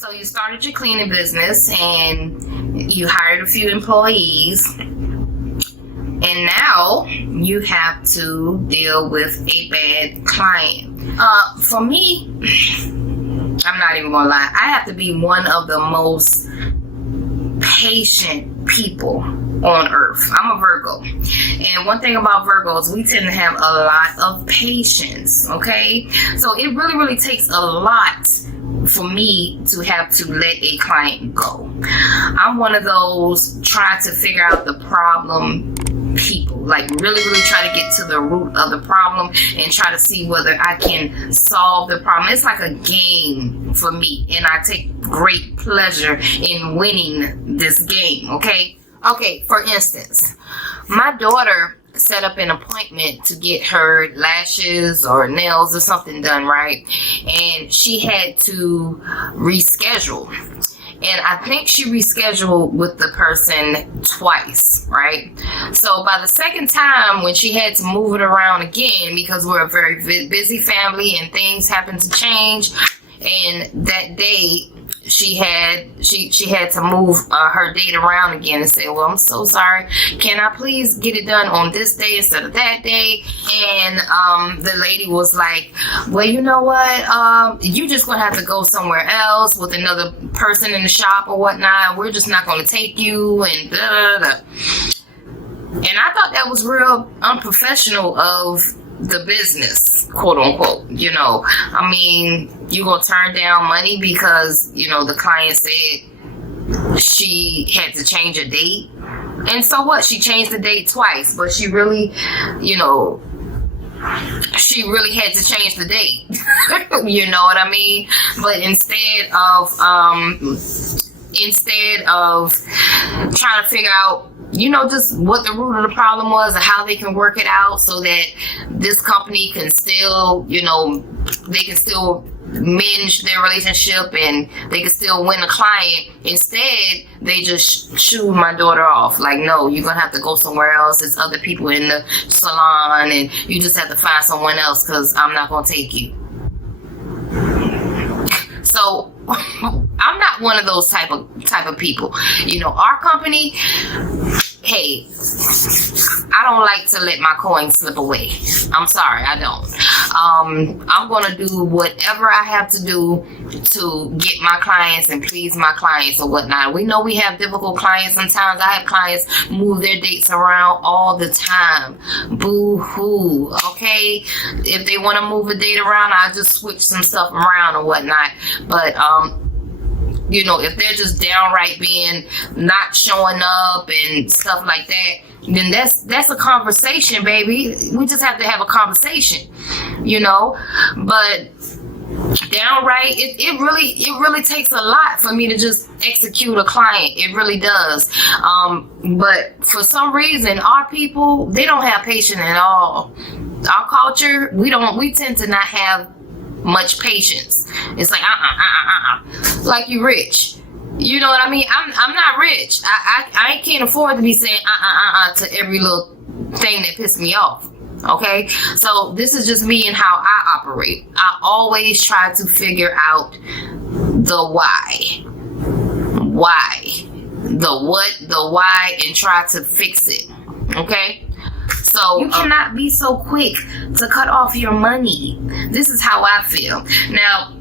So you started your cleaning business and you hired a few employees, and now you have to deal with a bad client. For me, I'm not even gonna lie, I have to be one of the most patient people on earth. I'm a Virgo, and one thing about Virgos, we tend to have a lot of patience. Okay, so it really takes a lot for me to have to let a client go. I'm one of those trying to figure out the problem people, like really try to get to the root of the problem and try to see whether I can solve the problem. It's like a game for me, and I take great pleasure in winning this game. Okay, for instance, my daughter set up an appointment to get her lashes or nails or something done, right? And she had to reschedule. And I think she rescheduled with the person twice, right? So by the second time, when she had to move it around again, because we're a very busy family and things happen to change, and that day she had to move her date around again and say, well, I'm so sorry, can I please get it done on this day instead of that day? And the lady was like, well, you know what, you just gonna have to go somewhere else with another person in the shop or whatnot. We're just not gonna take you, and And I thought that was real unprofessional of the business, quote unquote. You know, I mean, you gonna turn down money because, you know, the client said she had to change a date. And so what? She changed the date twice, but she really, you know, she really had to change the date. You know what I mean? But instead of trying to figure out, you know, just what the root of the problem was and how they can work it out so that this company can still, you know, they can still mend their relationship and they can still win the client. Instead, they just shooed my daughter off. Like, no, you're going to have to go somewhere else. There's other people in the salon and you just have to find someone else because I'm not going to take you. So I'm not one of those type of people. You know, our company, hey, I don't like to let my coins slip away. I'm sorry, I don't. I'm gonna do whatever I have to do to get my clients and please my clients or whatnot. We know we have difficult clients sometimes. I have clients move their dates around all the time. Boo-hoo, okay? If they want to move a date around, I just switch some stuff around or whatnot. But you know, if they're just downright being not showing up and stuff like that, then that's a conversation, baby. We just have to have a conversation, you know. But downright, it really takes a lot for me to just execute a client. It really does. But for some reason, our people, they don't have patience at all. Our culture, we tend to not have much patience. It's like like you rich. You know what I mean? I'm not rich. I can't afford to be saying to every little thing that pisses me off. Okay, so this is just me and how I operate. I always try to figure out the why, the what, the why, and try to fix it. Okay. So you cannot be so quick to cut off your money. This is how I feel. Now,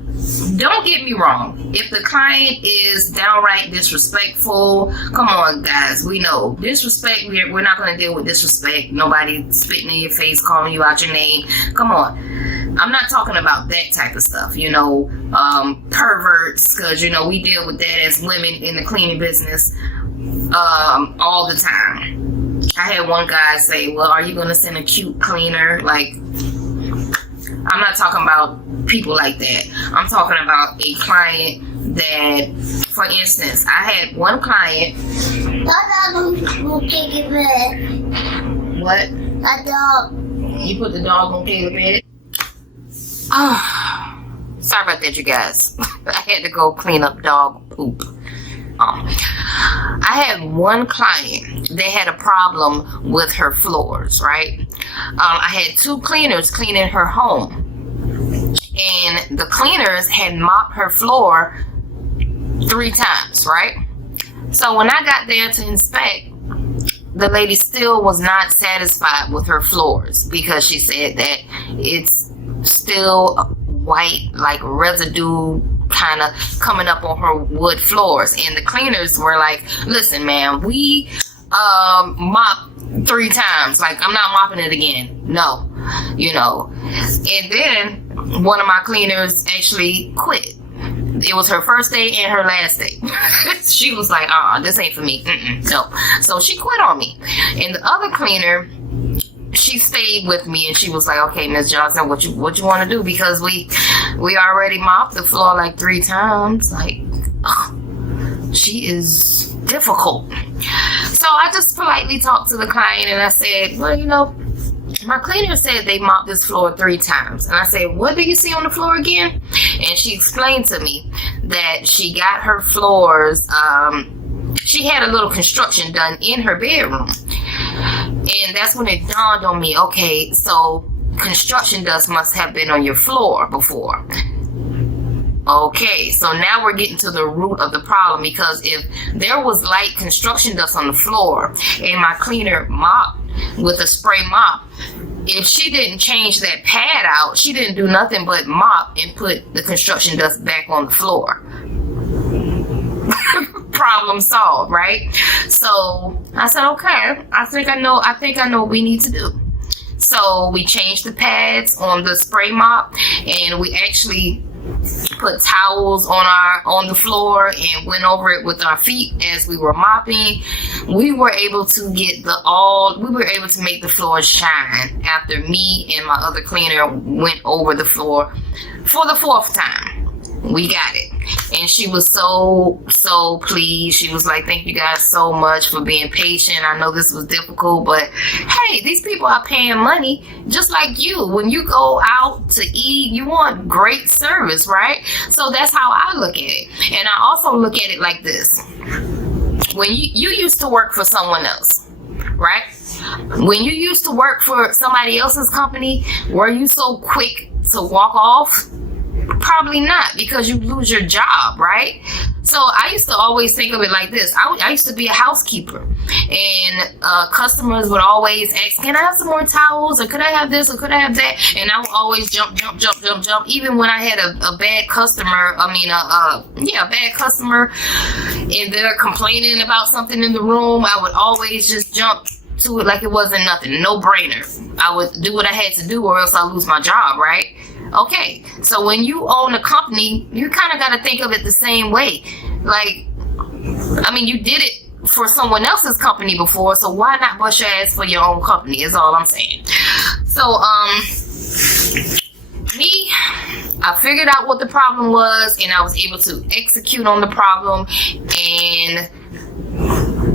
don't get me wrong. If the client is downright disrespectful, come on, guys. We know disrespect. We're not going to deal with disrespect. Nobody spitting in your face, calling you out your name. Come on. I'm not talking about that type of stuff. You know, perverts, because you know we deal with that as women in the cleaning business all the time. I had one guy say, well, are you going to send a cute cleaner? Like, I'm not talking about people like that. I'm talking about a client that, for instance, I had one client. What? A dog. You put the dog on Caleb's bed? Oh, sorry about that, you guys. I had to go clean up dog poop. I had one client that had a problem with her floors, right? I had two cleaners cleaning her home, and the cleaners had mopped her floor 3 times, right? So when I got there to inspect, the lady still was not satisfied with her floors because she said that it's still white, like residue kind of coming up on her wood floors. And the cleaners were like, listen, man, we mop 3 times. Like, I'm not mopping it again. No, you know. And then one of my cleaners actually quit. It was her first day and her last day. She was like, this ain't for me. No. So she quit on me. And the other cleaner, she stayed with me, and she was like, okay, Miss Johnson, what you want to do? Because we already mopped the floor like 3 times. Like, she is difficult. So I just politely talked to the client, and I said, well, you know, my cleaner said they mopped this floor 3 times. And I said, what do you see on the floor again? And she explained to me that she got her floors, she had a little construction done in her bedroom. And that's when it dawned on me, okay, so construction dust must have been on your floor before. Okay, so now we're getting to the root of the problem, because if there was light construction dust on the floor and my cleaner mopped with a spray mop, if she didn't change that pad out, she didn't do nothing but mop and put the construction dust back on the floor. Problem solved, right? So I said, okay, I think I know what we need to do. So we changed the pads on the spray mop, and we actually put towels on the floor and went over it with our feet as we were mopping. We were able to make the floor shine after me and my other cleaner went over the floor for the 4th time. We got it. And she was so pleased. She was like, thank you guys so much for being patient. I know this was difficult, but hey, these people are paying money just like you. When you go out to eat, you want great service, right? So that's how I look at it. And I also look at it like this. When you used to work for someone else, right? When you used to work for somebody else's company, were you so quick to walk off? Probably not, because you lose your job, right? So I used to always think of it like this. I used to be a housekeeper, and customers would always ask, can I have some more towels, or could I have this, or could I have that? And I would always jump. Even when I had a bad customer, a bad customer, and they're complaining about something in the room, I would always just jump to it like it wasn't nothing, no brainer. I would do what I had to do, or else I'll lose my job, right? Okay, so when you own a company, you kind of got to think of it the same way. Like, I mean, you did it for someone else's company before, so why not bust your ass for your own company, is all I'm saying. So, I figured out what the problem was, and I was able to execute on the problem, and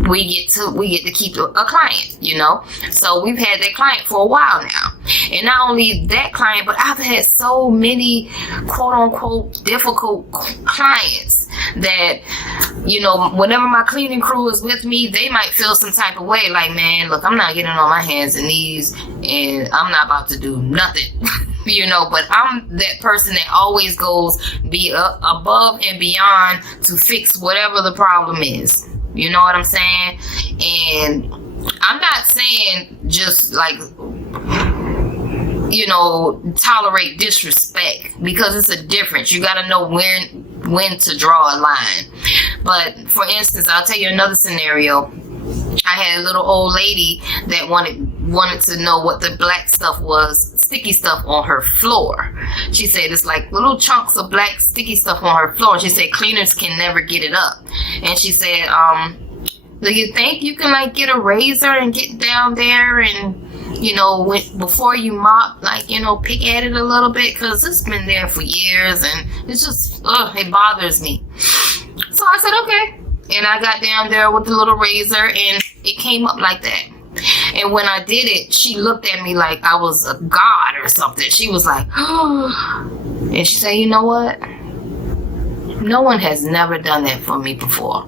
we get to keep a client, you know. So we've had that client for a while now. And not only that client, but I've had so many quote unquote difficult clients that, you know, whenever my cleaning crew is with me, they might feel some type of way, like, man, look, I'm not getting on my hands and knees, and I'm not about to do nothing. You know, but I'm that person that always goes above and beyond to fix whatever the problem is. You know what I'm saying? And I'm not saying just like, you know, tolerate disrespect, because it's a difference. You got to know when to draw a line. But for instance, I'll tell you another scenario. I had a little old lady that wanted to know what the black stuff was, sticky stuff on her floor. She said it's like little chunks of black sticky stuff on her floor. She said cleaners can never get it up. And she said, do you think you can like get a razor and get down there and, you know, before you mop, like, you know, pick at it a little bit, because it's been there for years and it's just, it bothers me. So I said, okay. And I got down there with the little razor, and it came up like that. And when I did it, she looked at me like I was a god or something. She was like, oh. And she said, you know what? No one has never done that for me before.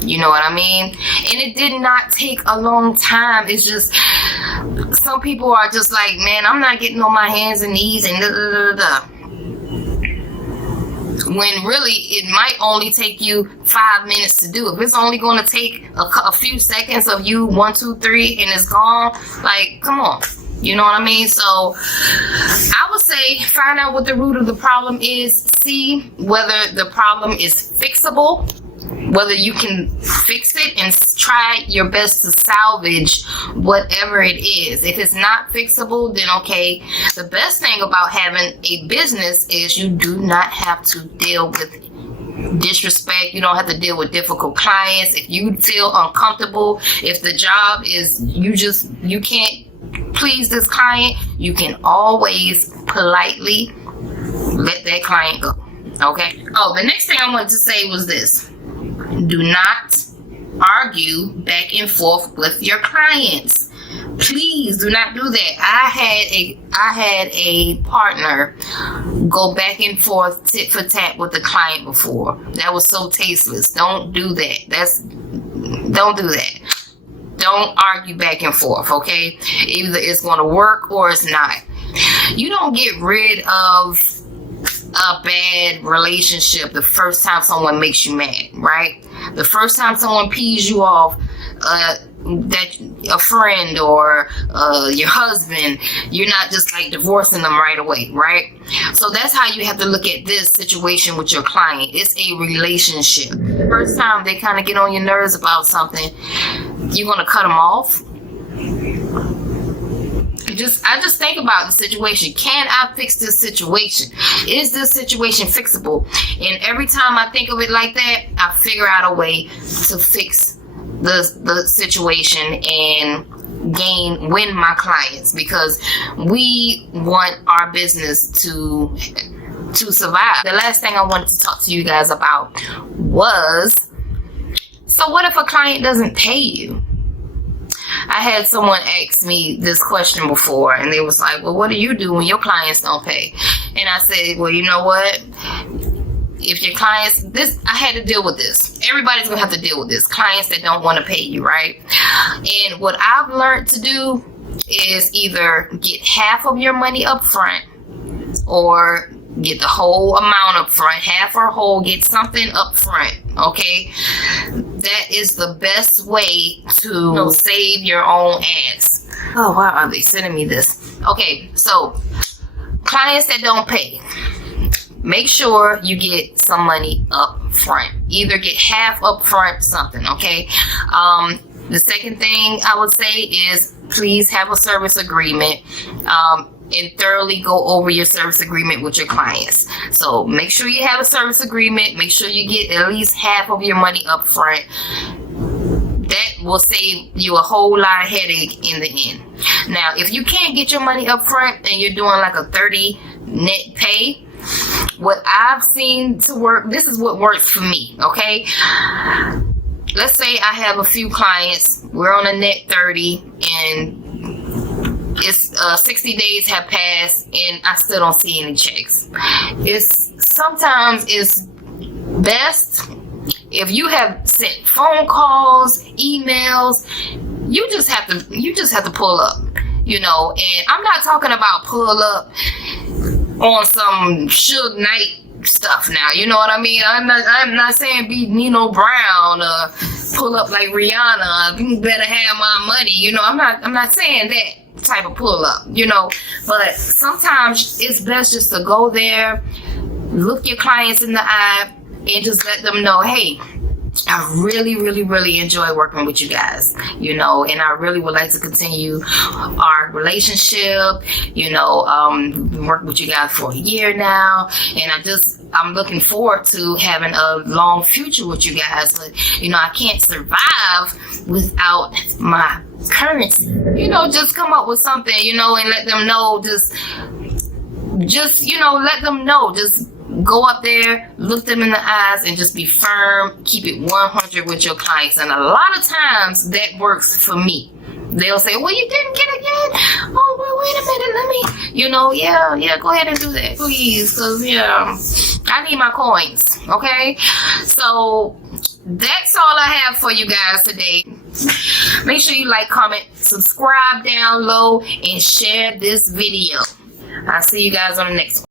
You know what I mean? And it did not take a long time. It's just, some people are just like, man, I'm not getting on my hands and knees and da da da da. when really it might only take you 5 minutes to do. If it's only going to take a few seconds of you 1, 2, 3 and it's gone, like, come on. You know what I mean? So I would say find out what the root of the problem is. See whether the problem is fixable, whether you can fix it, and try your best to salvage whatever it is. If it's not fixable, then okay. The best thing about having a business is you do not have to deal with disrespect. You don't have to deal with difficult clients. If you feel uncomfortable, if the job is you can't please this client, you can always politely let that client go. Okay. Oh, the next thing I wanted to say was this: do not argue back and forth with your clients. Please do not do that. I had a partner go back and forth tit for tat with the client before. That was so tasteless. Don't do that. Don't do that. Don't argue back and forth, okay? Either it's going to work or it's not. You don't get rid of a bad relationship the first time someone makes you mad, right? The first time someone pees you off, that a friend or your husband, you're not just like divorcing them right away, right? So that's how you have to look at this situation with your client. It's a relationship. First time they kind of get on your nerves about something, you're gonna cut them off. I just think about the situation. Can I fix this situation? Is this situation fixable? And every time I think of it like that, I figure out a way to fix the situation and win my clients, because we want our business to survive. The last thing I wanted to talk to you guys about was, so what if a client doesn't pay you? I had someone ask me this question before, and they was like, well, what do you do when your clients don't pay? And I said, well, you know what? If your clients, I had to deal with this. Everybody's going to have to deal with this. Clients that don't want to pay you, right? And what I've learned to do is either get half of your money up front or get the whole amount up front. Half or whole, get something up front, okay? That is the best way to save your own ass. Oh, wow, are they sending me this? Okay, so clients that don't pay, make sure you get some money up front. Either get half up front, something, okay? The second thing I would say is please have a service agreement, and thoroughly go over your service agreement with your clients. So make sure you have a service agreement. Make sure you get at least half of your money up front. That will save you a whole lot of headache in the end. Now, if you can't get your money up front and you're doing like a 30 net pay, what I've seen to work, this is what works for me, okay? Let's say I have a few clients, we're on a net 30, and it's 60 days have passed and I still don't see any checks. Sometimes it's best if you have sent phone calls, emails, you just have to pull up, you know. And I'm not talking about pull up on some Suge Knight stuff now, you know what I mean? I'm not saying be Nino Brown, pull up like Rihanna, you better have my money, you know. I'm not saying that type of pull up, you know. But sometimes it's best just to go there, look your clients in the eye, and just let them know, hey, I really, really, really enjoy working with you guys, you know, and I really would like to continue our relationship, you know. Been working with you guys for a year now, and I'm looking forward to having a long future with you guys, but, you know, I can't survive without my currency. You know, just come up with something, you know, and let them know, just, you know, let them know, just go up there, look them in the eyes, and just be firm. Keep it 100 with your clients. And a lot of times that works for me. They'll say, well, you didn't get it yet? Oh, well, wait a minute, let me, you know, yeah, go ahead and do that, please, because, yeah, I need my coins, okay? So that's all I have for you guys today. Make sure you like, comment, subscribe down low, and share this video. I'll see you guys on the next one.